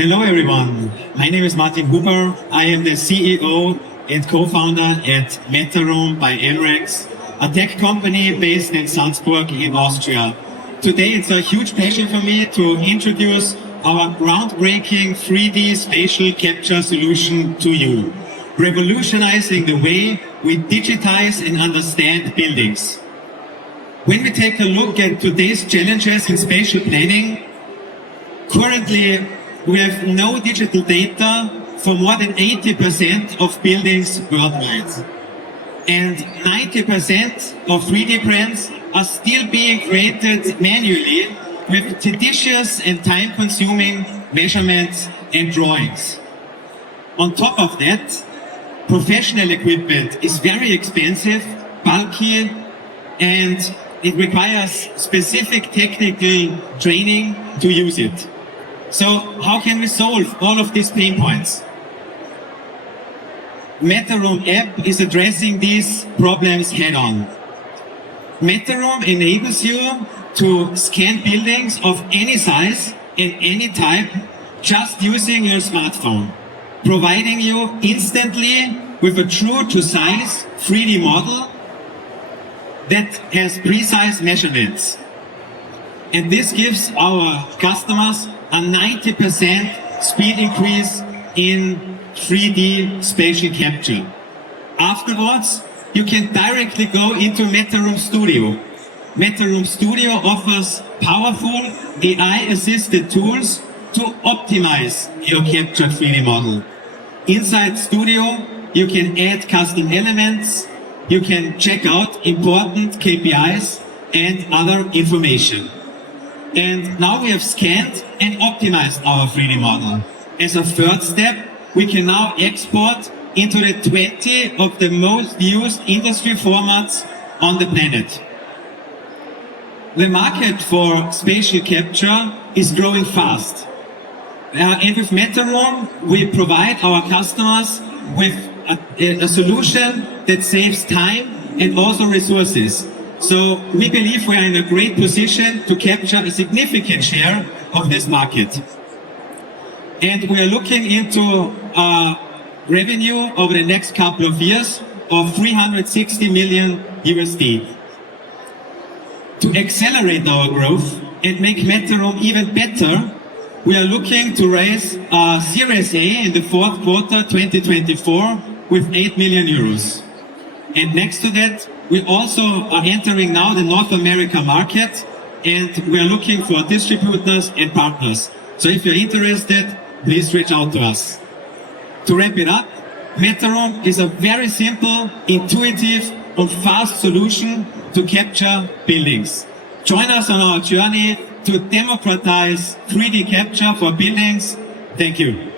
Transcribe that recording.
Hello everyone, my name is Martin Huber. I am the CEO and co-founder at Metaroom by Amrax, a tech company based in Salzburg in Austria. Today it's a huge pleasure for me to introduce our groundbreaking 3D spatial capture solution to you, revolutionizing the way we digitize and understand buildings. When we take a look at today's challenges in spatial planning, currently we have no digital data for more than 80% of buildings worldwide. And 90% of 3D prints are still being created manually with tedious and time-consuming measurements and drawings. On top of that, professional equipment is very expensive, bulky, and it requires specific technical training to use it. So how can we solve all of these pain points? Metaroom app is addressing these problems head-on. Metaroom enables you to scan buildings of any size and any type just using your smartphone, providing you instantly with a true-to-size 3D model that has precise measurements. And this gives our customers a 90% speed increase in 3D spatial capture. Afterwards, you can directly go into Metaroom Studio. Metaroom Studio offers powerful AI-assisted tools to optimize your captured 3D model. Inside Studio, you can add custom elements, you can check out important KPIs and other information. And now we have scanned and optimized our 3D model. As a third step, we can now export into the 20 of the most used industry formats on the planet. The market for spatial capture is growing fast. And with Metaroom, we provide our customers with a solution that saves time and also resources. So we believe we are in a great position to capture a significant share of this market. And we are looking into revenue over the next couple of years of 360 million USD. To accelerate our growth and make Metaroom even better, we are looking to raise a Series A in the fourth quarter 2024 with 8 million euros. And next to that, we also are entering now the North America market, and we are looking for distributors and partners. So if you're interested, please reach out to us. To wrap it up, Metaroom is a very simple, intuitive, and fast solution to capture buildings. Join us on our journey to democratize 3D capture for buildings. Thank you.